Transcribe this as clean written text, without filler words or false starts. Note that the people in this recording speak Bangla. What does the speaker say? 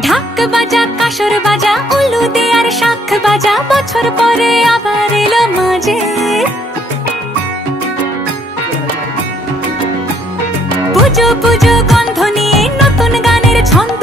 ঢাক বাজা কাসর বাজা উলু দে আর শাখ বাজা, বছর পরে আবার এলো মাঝে। পুজো পুজো গন্ধ নিয়ে নতুন গানের ছন্দ